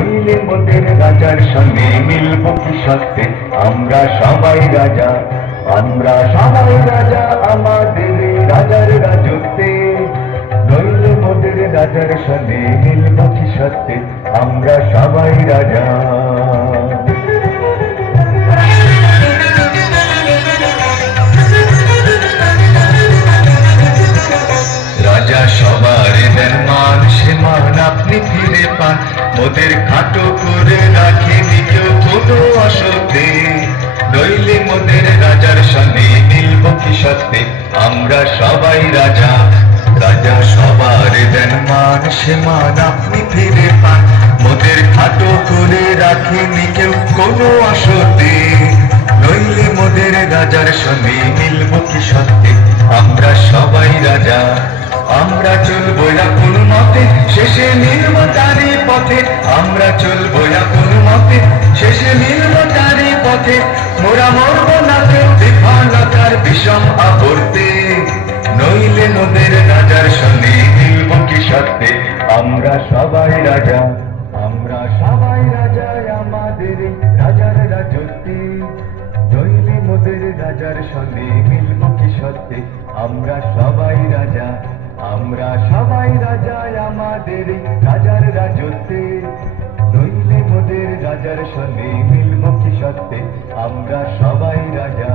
নইলে মোদের রাজার সঙ্গে মিলব কি সত্যে আমরা সবাই রাজা, আমরা সবাই রাজা আমাদের রাজার রাজত্বে। নইলে মোদের রাজার সঙ্গে মিলব কি সত্যে আমরা সবাই রাজা। রাজা সবার দেন মান, সে মান আপনি ফিরে পান। মোদের খাটো করে রাখেনি কেউ কোনো অসতে। নইলে মোদের রাজার সঙ্গে মিলব কি সত্যে আমরা সবাই রাজা। রাজা সবার দেন মান, সে মান আপনি ফিরে পান। মোদের খাটো করে রাখেনি কেউ কোনো অসতে। নইলে মোদের রাজার সঙ্গে মিলব কি সত্যে আমরা সবাই রাজা। আমরা চলবো না কোনো মতে, শেষে মিলব তারই পথে। আমরা চলবো না কোনো মতে, শেষে মিলব তারই পথে। মোরা মরব না কেউ বিফলতার বিষম আবর্তে। নইলে মোদের রাজার সঙ্গে মিলব কি সত্যে আমরা সবাই রাজা, আমরা সবাই রাজা আমাদের রাজার রাজত্বে। নইলে মোদের রাজার সঙ্গে মিলব কি সত্যে আমরা সবাই রাজা, আমরা সবাই রাজা আমাদের রাজার রাজত্বে। নইলে মোদের রাজার সঙ্গে মিলব কি সত্যে আমরা সবাই রাজা।